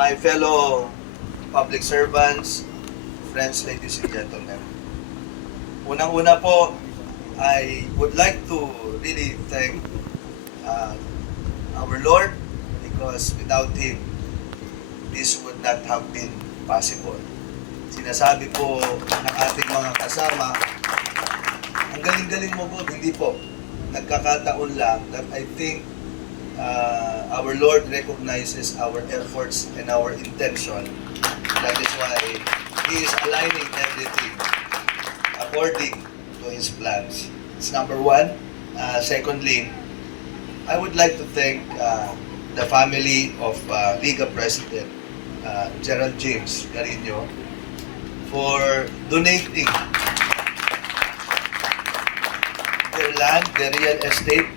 my fellow public servants, friends, ladies and gentlemen. Unang-una po, I would like to really thank our Lord because without Him, this would not have been possible. Sinasabi po ng ating mga kasama, ang galing-galing mo po, hindi po. Nagkakataon lang that I think our Lord recognizes our efforts and our intention. That is why He is aligning everything according to His plans. It's number one. Secondly, I would like to thank the family of Liga President Gerald James Carino for donating their land, their real estate.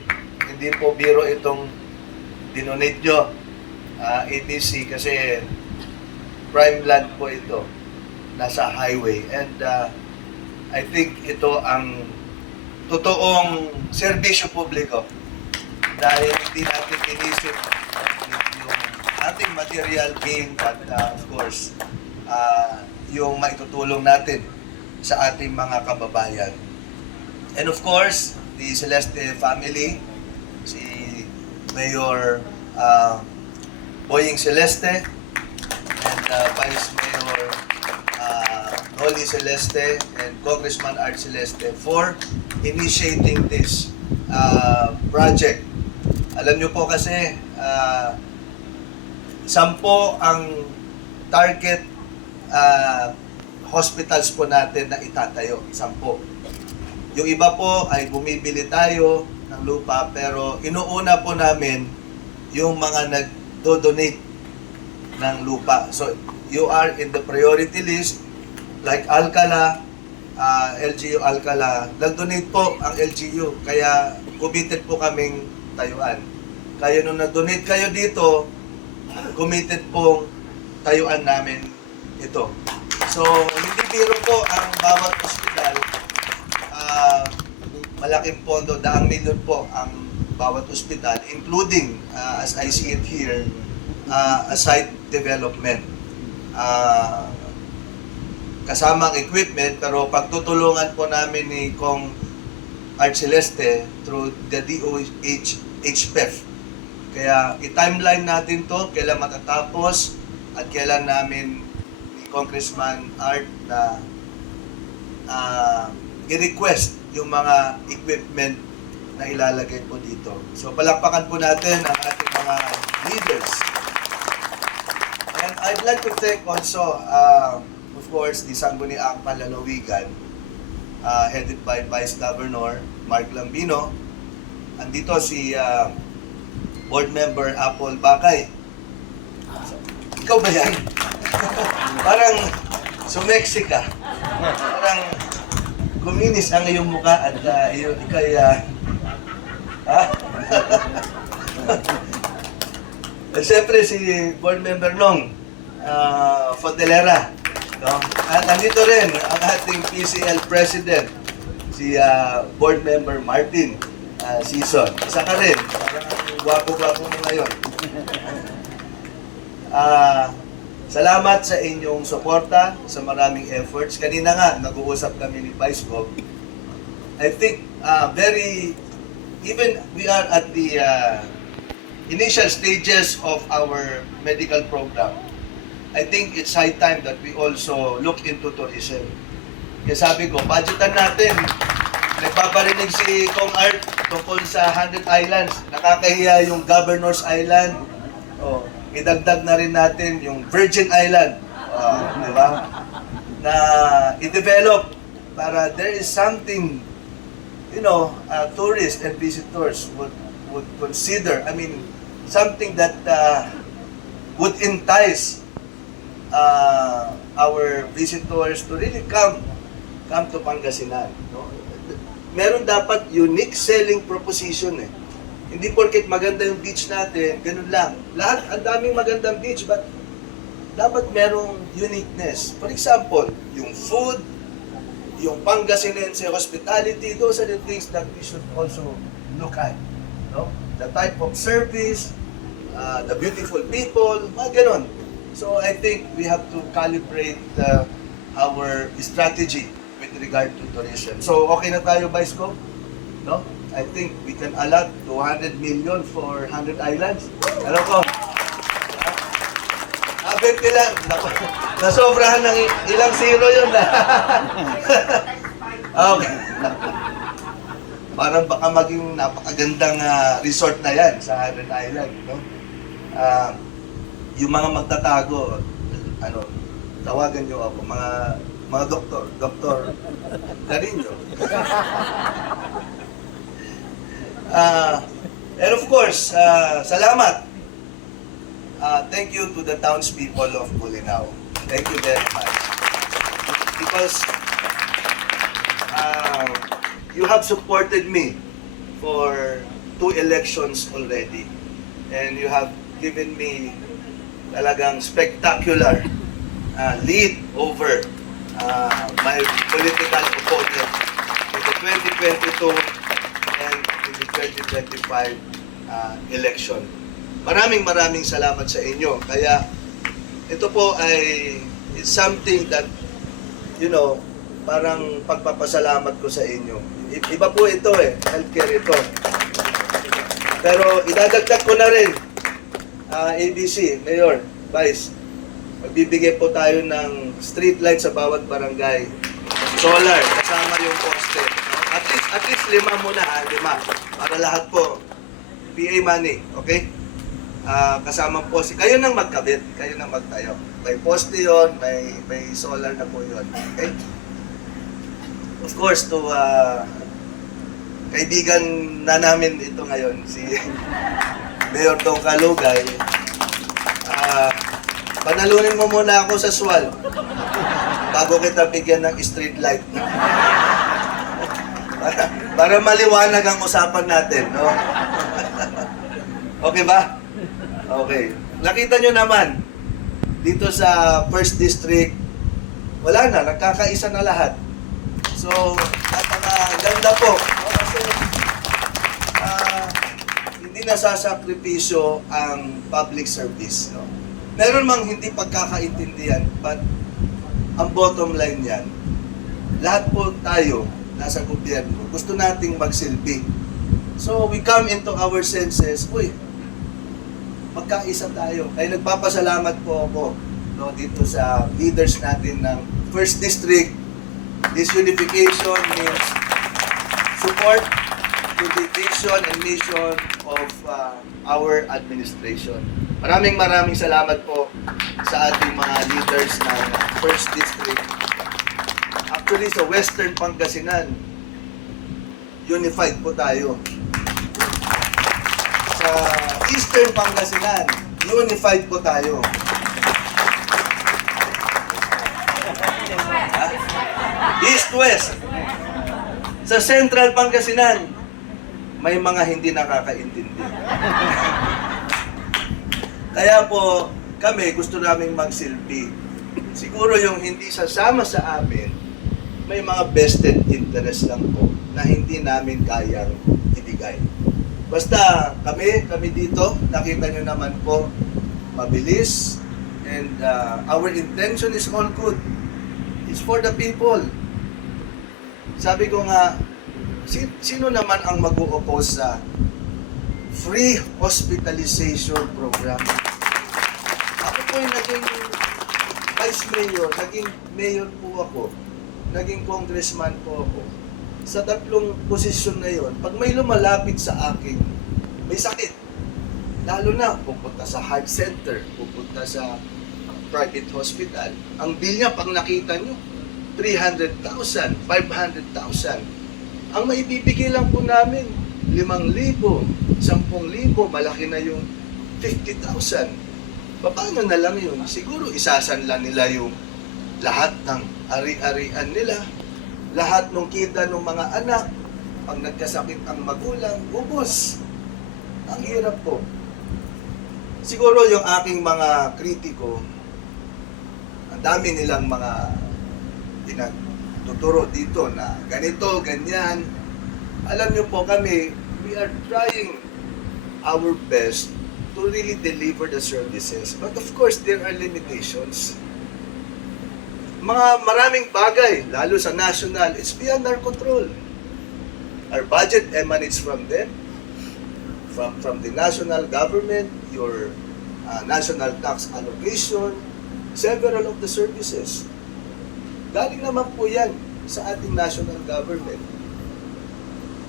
Hindi po biro itong dinonate nyo, ABC, kasi prime land po ito, nasa highway. And I think ito ang totoong serbisyo publiko dahil hindi natin inisip yung ating material gain, but of course, yung maitutulong natin sa ating mga kababayan. And of course, the Celeste family, si Mayor Boying Celeste and Vice Mayor Noli Celeste and Congressman Art Celeste for initiating this project. Alam nyo po kasi, 10 ang target hospitals po natin na itatayo. 10. Yung iba po ay bumibili tayo ng lupa, pero inuuna po namin yung mga nag-donate ng lupa. So, you are in the priority list, like Alcala, LGU Alcala. Nag-donate po ang LGU, kaya committed po kaming tayuan. Kaya nung nag-donate kayo dito, committed pong tayuan namin ito. So, hindi biro po ang bawat ospital. Malaking pondo, 100 milyon po ang bawat ospital, including, as I see it here, a site development. Kasamang equipment, pero pagtutulungan po namin ni Kong Art Celeste through the DOH HPEF. Kaya i-timeline natin to, kailan matatapos at kailan namin ni Congressman Art na i-request yung mga equipment na ilalagay po dito. So palakpakan po natin ang ating mga leaders. And I'd like to thank also, of course, the Sangguniang Panlalawigan, headed by Vice Governor Mark Lambino. Andito si Board Member Apple Bakay. So, ikaw ba yan? Parang sumeksi ka. Parang kuminis ang iyong mukha at ikay at siyempre si Board Member Nong Fondelera, no? At nandito rin ang ating PCL President, si Board Member Martin Sison. Isa ka rin, parang gwapo-gwapo mo ngayon. Salamat sa inyong suporta, sa maraming efforts. Kanina nga, nag-uusap kami ni Vice Gov. I think even we are at the initial stages of our medical program. I think it's high time that we also look into tourism. Kaya sabi ko, budgetan natin. Nagpaparinig si Kong Art tungkol sa 100 Islands. Nakakahiya yung Governor's Island. Oh, idagdag na rin natin yung Virgin Island. Di ba? Na i-develop para there is something, tourists and visitors would consider. I mean, something that would entice our visitors to really come to Pangasinan. No? Meron dapat unique selling proposition eh. Hindi porket maganda yung beach natin, ganun lang. Lahat, ang daming magandang beach, but dapat merong uniqueness. For example, yung food, yung Pangasinense hospitality, those are the things that we should also look at. No? The type of service, the beautiful people, mga ganun. So I think we have to calibrate our strategy with regard to tourism. So okay na tayo, Vice Ko? No? I think we can allot 200 million for 100 islands. Ano ko? 20 lang. Nasobrahan ng ilang zero yun. Okay. Parang baka maging napakagandang resort na yan sa 100 Island. No? Yung mga magtatago, tawagan nyo ako, mga doktor Carino. And of course, salamat. Thank you to the townspeople of Bolinao. Thank you very much. Because you have supported me for 2 elections already. And you have given me talagang spectacular lead over my political opponent in the 2022 and in the 2025 election. Maraming salamat sa inyo. Kaya ito po ay it's something that, parang pagpapasalamat ko sa inyo. Iba po ito healthcare ito. Pero idadagdag ko na rin, ABC, Mayor, Vice, magbibigay po tayo ng street light sa bawat barangay. Solar, kasama yung poste. At least 5 muna, 5. Para lahat po, PA money, okay? Kasama po kayo nang magkabit, kayo nang magtayo. May poste yon, may solar na po yon. Okay? Of course, to kaibigan na namin ito ngayon, si Mayor Tong Kalugay, panalunin mo muna ako sa SWAL bago kita bigyan ng street light. para maliwanag ang usapan natin, no? Okay ba? Okay. Nakita nyo naman, dito sa 1st District, wala na, nagkakaisa na lahat. So, ganda po. Kasi, hindi nasasakripisyo ang public service. No? Meron mang hindi pagkakaintindihan, but ang bottom line yan, lahat po tayo, nasa gobyerno, gusto nating magsilbi. So, we come into our senses, magkaisa tayo. Kaya nagpapasalamat po ako dito sa leaders natin ng 1st District. This unification means support to the vision and mission of our administration. Maraming salamat po sa ating mga leaders ng 1st District. Actually, sa Western Pangasinan, unified po tayo. Sa Eastern Pangasinan, unified po tayo. East-West. Sa Central Pangasinan, may mga hindi nakakaintindi. Kaya po, kami gusto naming magsilbi. Siguro yung hindi sasama sa amin, may mga vested interest lang po na hindi namin kayang ibigay. Basta kami dito, nakita nyo naman po, mabilis, and our intention is all good. It's for the people. Sabi ko nga, sino naman ang mag-o-oppose sa free hospitalization program? Ako po yung naging vice mayor, naging mayor po ako, naging congressman po ako. Sa 3 posisyon na yon, pag may lumalapit sa akin, may sakit. Lalo na, pupunta sa heart center, pupunta sa private hospital. Ang bill niya, pag nakita nyo, 300,000, 500,000. Ang maibibigay lang po namin, 5,000, 10,000, malaki na yung 50,000. Paano na lang yun? Siguro isasanla nila yung lahat ng ari-arian nila, lahat ng kita ng mga anak, pag nagkasakit ang magulang, ubos. Ang hirap po. Siguro yung aking mga kritiko, ang dami nilang mga pinagtuturo dito na ganito, ganyan. Alam niyo po kami, we are trying our best to really deliver the services. But of course, there are limitations. Maraming bagay, lalo sa national, it's beyond our control. Our budget emanates from them, from the national government, your national tax allocation, several of the services. Galing naman po yan sa ating national government.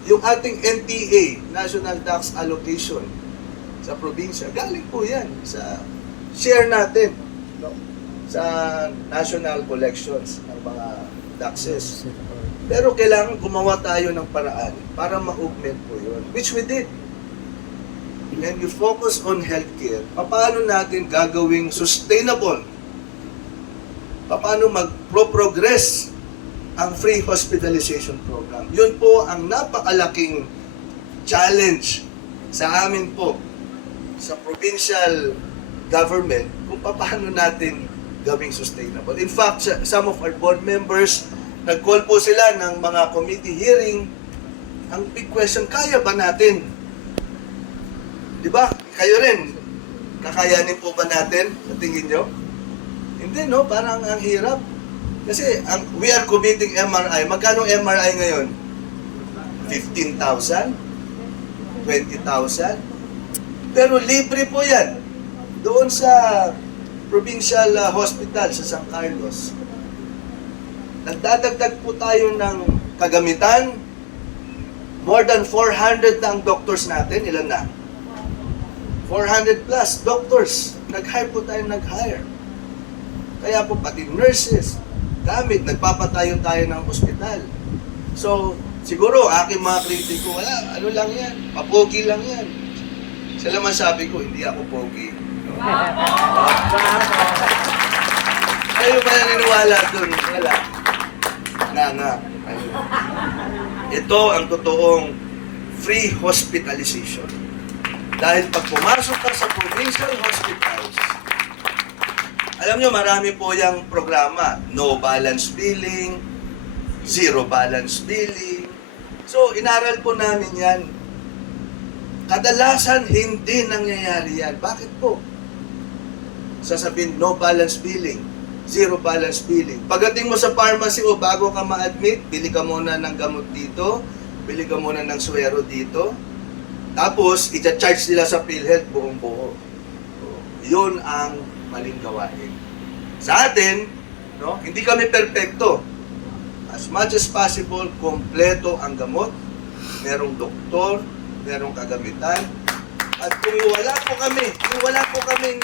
Yung ating NTA, National Tax Allocation, sa probinsya, galing po yan sa share natin, no? Sa national collections ng mga taxes. Pero kailangan gumawa tayo ng paraan para ma-augment po yun, which we did. And we focus on healthcare. Paano natin gagawing sustainable? Paano mag-progress ang free hospitalization program? Yun po ang napakalaking challenge sa amin po sa provincial government kung paano natin gawing sustainable. In fact, some of our board members, nag-call po sila ng mga committee hearing. Ang big question, kaya ba natin? Di ba? Kayo rin, kakayanin po ba natin sa tingin nyo? Hindi, no? Parang ang hirap. Kasi we are committing MRI. Magkano MRI ngayon? 15,000? 20,000? Pero libre po yan. Doon sa provincial hospital sa San Carlos. Nagdadagdag po tayo ng kagamitan. More than 400 na ang doctors natin. Ilan na? 400 plus doctors. Nag-hire po tayo, nag-hire. Kaya po pati nurses, gamit, nagpapatayo tayo ng ospital. So, siguro, aking mga kritiko, wala, ano lang yan, papogi lang yan. Sila man sabi ko, hindi ako pogi. Kayo ba naniniwala doon? Wala. Nga. Ito ang totoong free hospitalization. Dahil pag pumasok ka sa provincial hospitals, alam nyo, marami po yung programa. No balance billing, zero balance billing. So, inaral po namin yan. Kadalasan, hindi nangyayari yan. Bakit po? Sasabihin, no balance billing, zero balance billing. Pagdating mo sa pharmacy o bago ka ma-admit, bili ka muna ng gamot dito, bili ka muna ng swero dito, tapos, ita-charge nila sa PhilHealth buong buo. So, yun ang maling gawain. Sa atin, no, hindi kami perpekto. As much as possible, kompleto ang gamot. Merong doktor, merong kagamitan. At kung wala po kaming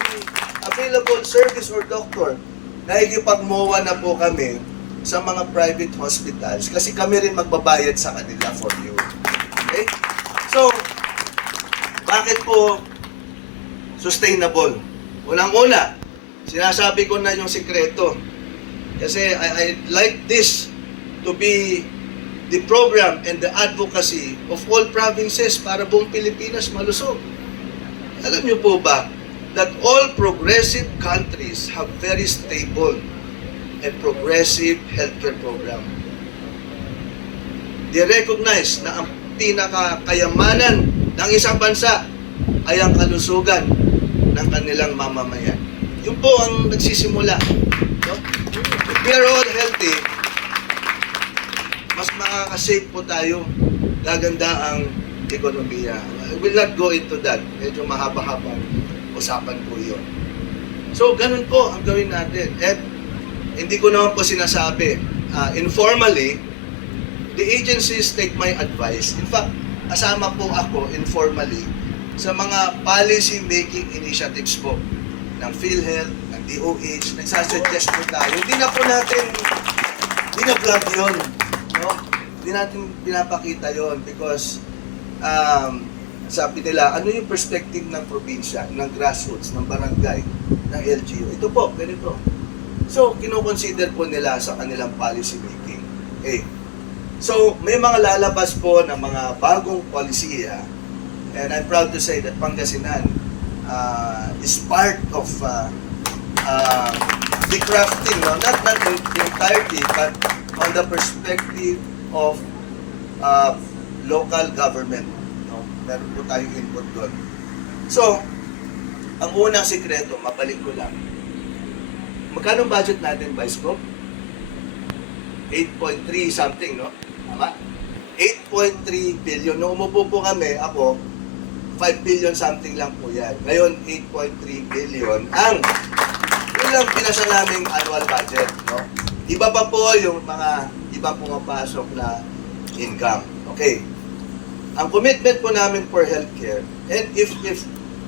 available service or doctor, nakikipag-MOA na po kami sa mga private hospitals kasi kami rin magbabayad sa kanila for you. Okay? So, bakit po sustainable? Unang-una, sinasabi ko na yung sikreto. Kasi I like this to be the program and the advocacy of all provinces para buong Pilipinas malusog. Alam niyo po ba that all progressive countries have very stable and progressive healthcare program? They recognize na ang pinakakayamanan ng isang bansa ay ang kalusugan ng kanilang mamamayan. Yun po ang nagsisimula. No? If we are all healthy, mas makakasave po tayo. Gaganda ang ekonomiya. I will not go into that. Medyo mahaba-habang usapan po yun. So, ganun po ang gawin natin. At hindi ko naman po sinasabi. Informally, the agencies take my advice. In fact, kasama po ako informally sa mga policy-making initiatives po ng PhilHealth, ng DOH, nagsasuggest po tayo. Hindi na po natin binablog yun. No? Hindi natin pinapakita yon because sabi nila, ano yung perspective ng probinsya, ng grassroots, ng barangay, ng LGU? Ito po, ganito. So, kinoconsider po nila sa kanilang policy-making. Okay. So, may mga lalabas po ng mga bagong polisiya, and I'm proud to say that Pangasinan is part of the crafting, no? Not the entirety, but on the perspective of local government. No? Meron po tayong input doon. So, Ang unang sikreto, mabalik ko lang. Magkano budget natin, Vice Cop? 8.3 something, no? Tama? 8.3 billion. Nung umupo po kami, ako, 5 billion something lang po yan. Ngayon, 8.3 billion ang yun lang pinasa naming annual budget, no? Iba pa po yung mga ibang pumapasok na income. Okay. Ang commitment po namin for healthcare, and if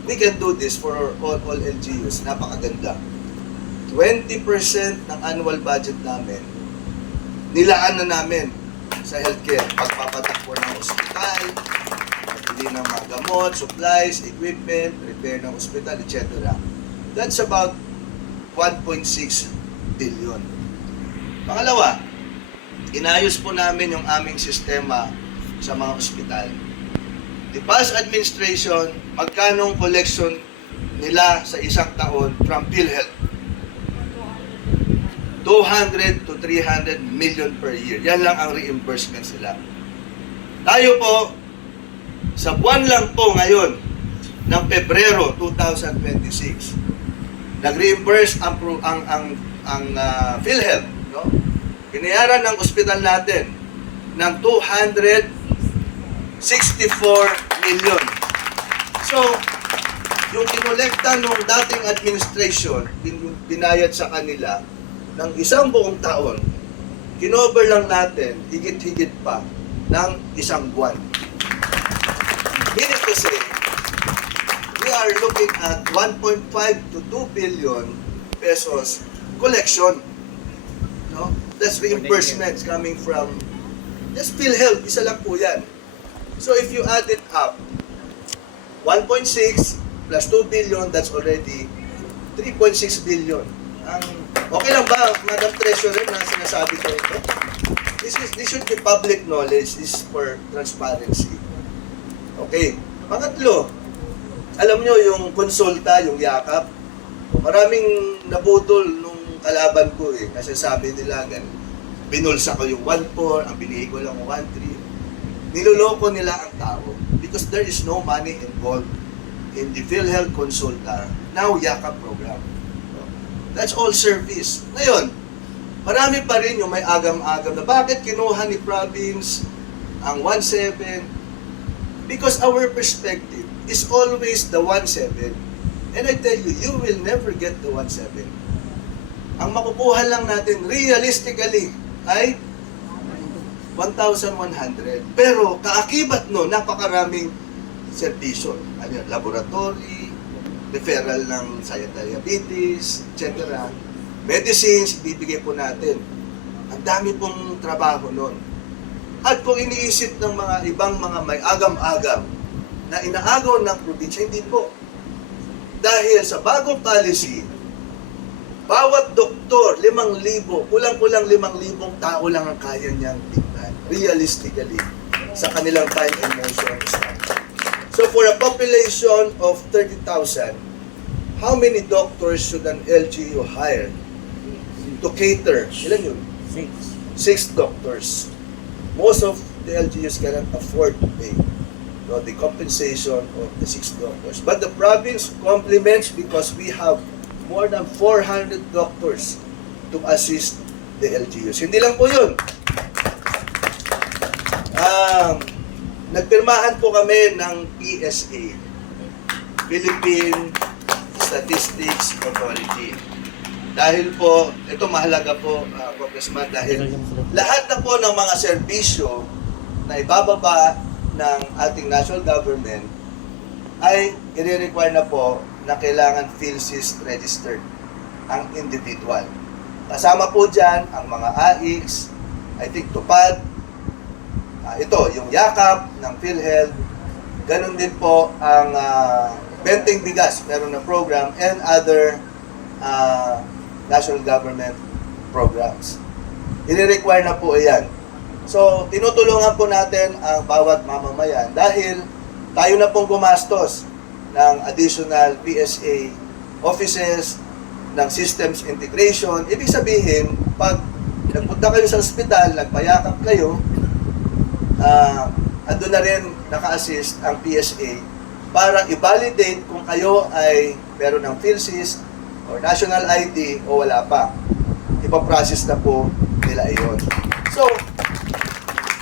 we can do this for all LGUs, napakaganda. 20% ng annual budget namin, nilaan na namin sa healthcare. Pagpapatakbo ng ospital, pagbili ng mga gamot, supplies, equipment, repair ng ospital, etc. That's about 1.6 billion. Pangalawa, inayos po namin yung aming sistema sa mga ospital. The past administration, magkanong collection nila sa isang taon from PhilHealth? 200 to 300 million per year. Yan lang ang reimbursement sila. Tayo po, sa buwan lang po ngayon ng Pebrero 2026, nag-reimburse ang PhilHealth, no? Binayaran ng ospital natin ng 264 million. So, yung kinolekta nung dating administration, binayad sa kanila ng isang buong taon, kinover lang natin, higit-higit pa, ng isang buwan. Meaning to say, we are looking at 1.5 to 2 billion pesos collection. No? That's reimbursements coming from just PhilHealth, isa lang po yan. So if you add it up, 1.6 plus 2 billion, that's already 3.6 billion. Okay lang ba, Madam Treasurer, na sinasabi ko ito? This should be public knowledge. This is for transparency. Okay. Pangatlo, alam nyo yung konsulta, yung yakap, maraming nabudol nung kalaban ko eh. Kasi sabi nila, binulsa ko yung 1.4, ang binigay ko lang 1.3. Niloloko nila ang tao because there is no money involved in the PhilHealth Consulta, now yakap program. That's all service. Ngayon, marami pa rin yung may agam-agam na bakit kinuha ni province ang 1.7? Because our perspective is always the 1.7. And I tell you, you will never get the 1.7. Ang makukuha lang natin realistically ay 1,100. Pero kaakibat no, napakaraming serbisyo. Ano yan, laboratory, referral ng diabetes, etc. Medicines, bibigay po natin. Ang dami pong trabaho nun. At kung iniisip ng mga ibang mga may agam-agam na inaagaw ng probinsya, hindi po. Dahil sa bagong policy, bawat doktor, 5,000, kulang-kulang 5,000 tao lang ang kaya niyang tignan, realistically, sa kanilang time and motion. So for a population of 30,000, how many doctors should an LGU hire to cater? Ilan yun? 6 doctors. Most of the LGUs cannot afford to pay the compensation of the 6 doctors. But the province complements because we have more than 400 doctors to assist the LGUs. Hindi lang po yun. Nagpirmahan po kami ng PSA, Philippine Statistics Authority. Dahil po, ito mahalaga po, Congressman, dahil lahat na po ng mga serbisyo na ibababa ng ating national government ay i-require na po na kailangan PhilSys registered ang individual. Kasama po dyan ang mga AICs, I think TUPAD, ito, yung yakap ng PhilHealth, ganun din po ang Benteng Bigas, meron na program, and other national government programs. I-require na po iyan. So, tinutulungan po natin ang bawat mamamayan dahil tayo na pong gumastos ng additional PSA offices, ng systems integration. Ibig sabihin, pag nagpunta kayo sa ospital, nagpayakap kayo, andun na rin naka-assist ang PSA para i-validate kung kayo ay meron ng PhilSys or National ID o wala pa. Ipaprocess na po nila iyon. So,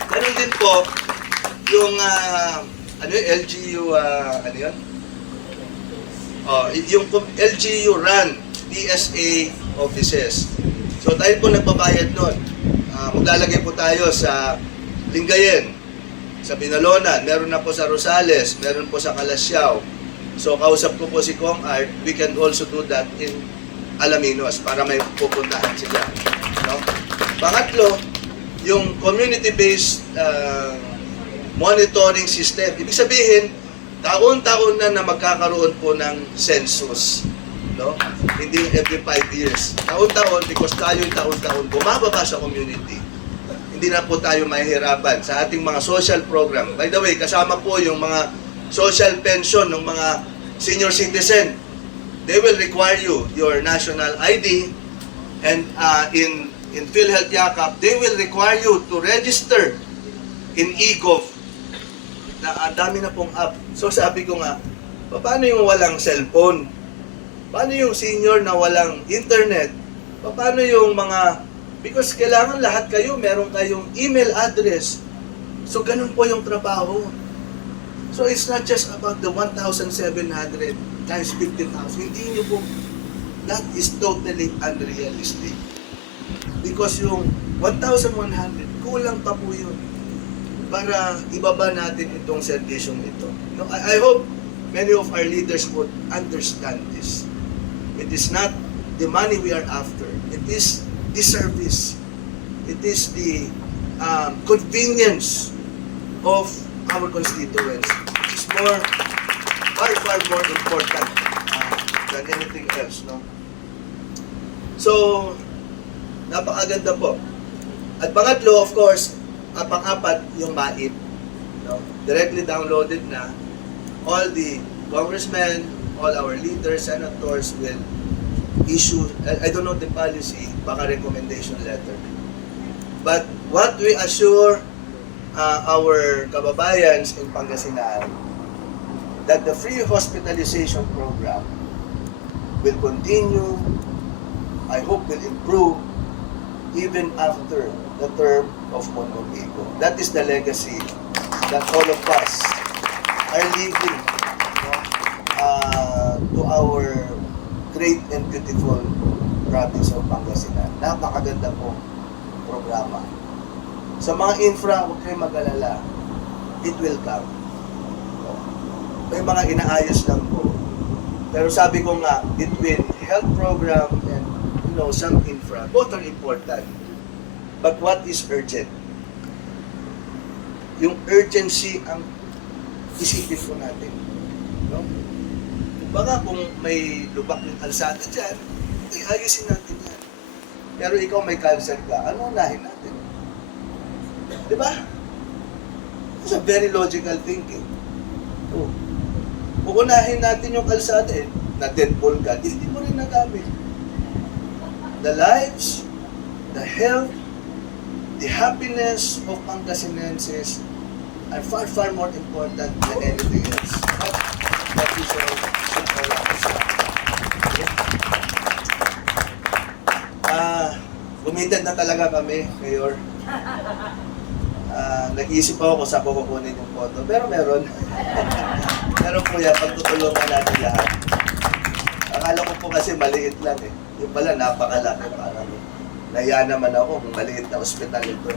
ganun din po yung LGU, ano yun? Yung LGU RAN, PSA offices. So tayo po nagbabayad nun. Maglalagay po tayo sa Lingayen, sa Binalonan, meron na po sa Rosales, meron po sa Calasiao. So kausap ko po si Kong Art, we can also do that in Alaminos para may pupuntahan sila. No? Pangatlo, yung community-based monitoring system. Ibig sabihin, taon-taon na magkakaroon po ng census. No? Hindi every 5 years. Taon-taon, because tayo taon-taon bumababa sa community. Hindi na po tayo mahihirapan sa ating mga social program. By the way, kasama po yung mga social pension ng mga senior citizen. They will require you your national ID, and in PhilHealth Yakap, they will require you to register in eGov. Ang dami na pong app. So sabi ko nga, paano yung walang cellphone? Paano yung senior na walang internet? Paano yung mga... Because kailangan lahat kayo, meron kayong email address. So ganun po yung trabaho. So it's not just about the 1,700 times 50,000. Hindi nyo po... That is totally unrealistic. Because yung 1,100, kulang pa po yun para ibaba natin itong serbisyong ito. No, I hope many of our leaders would understand this. It is not the money we are after. It is the service. It is the convenience of our constituents. It is far more important than anything else. No? So, napakaganda po. At pangatlo, of course, pang-apat, yung MAIP. No? Directly downloaded na. All the congressmen, all our leaders, senators will issue, I don't know the policy, baka recommendation letter. But what we assure our kababayans in Pangasinan, that the free hospitalization program will continue, I hope will improve, even after the term of Monmobico. That is the legacy that all of us are leaving to our great and beautiful province of Pangasinan. Napakaganda po programa. Sa mga infra, huwag kayong mag-alala. It will come. May mga inaayos lang po. Pero sabi ko nga, between health program and some infra, both are important. But what is urgent? Yung urgency ang isipin po natin. No? Baka kung may lubak ng kalsada dyan, ayusin natin yan. Pero ikaw may cancer ka, ano unahin natin? Di ba? It's a very logical thinking. Oh. Uunahin natin yung kalsada na deadpool ka, hindi mo rin nagamit. The lives, the health, the happiness of Pangasinenses are far more important than anything else. That is all. Committed na talaga kami, Mayor. Nag-iisip ako kung saan ko kukunin yung photo. Pero meron. Meron po yan, pagtutulungan natin lahat. Akala ko po kasi maliit lang Yung pala, napakalaki. Parang nahiya naman ako kung maliit na ospital ito.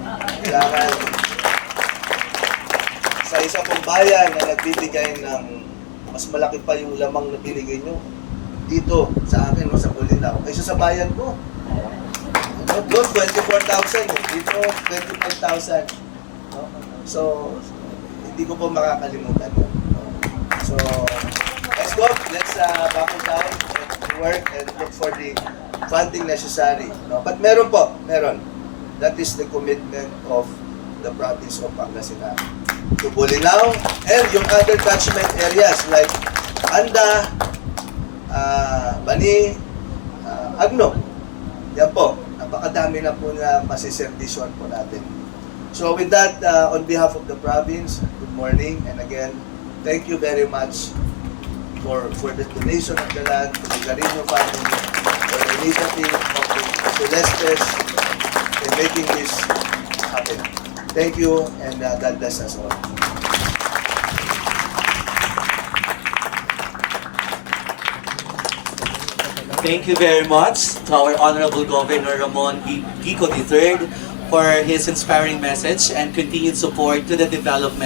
Kailangan sa isa pong bayan na nagbibigay ng mas malaki pa yung lamang na binigay nyo dito sa akin sa Bulinaw. Kaysa sa bayan ko. Doon, 24,000. Dito, 25,000. So, hindi ko po makakalimutan yun. So, let's go. Let's buckle down and work and look for the funding necessary. But meron po. That is the commitment of the province of Pangasinan to Bulinaw and yung other catchment areas like Anda, Bani, Agno. Yan po. Napakadami na po na masiservisyon po natin. So with that, on behalf of the province, good morning, and again, thank you very much for the donation of the land to the Garino family, for the initiative of the Celestes in making this happen. Thank you, and God bless us all. Thank you very much to our Honorable Governor Ramon Kiko III for his inspiring message and continued support to the development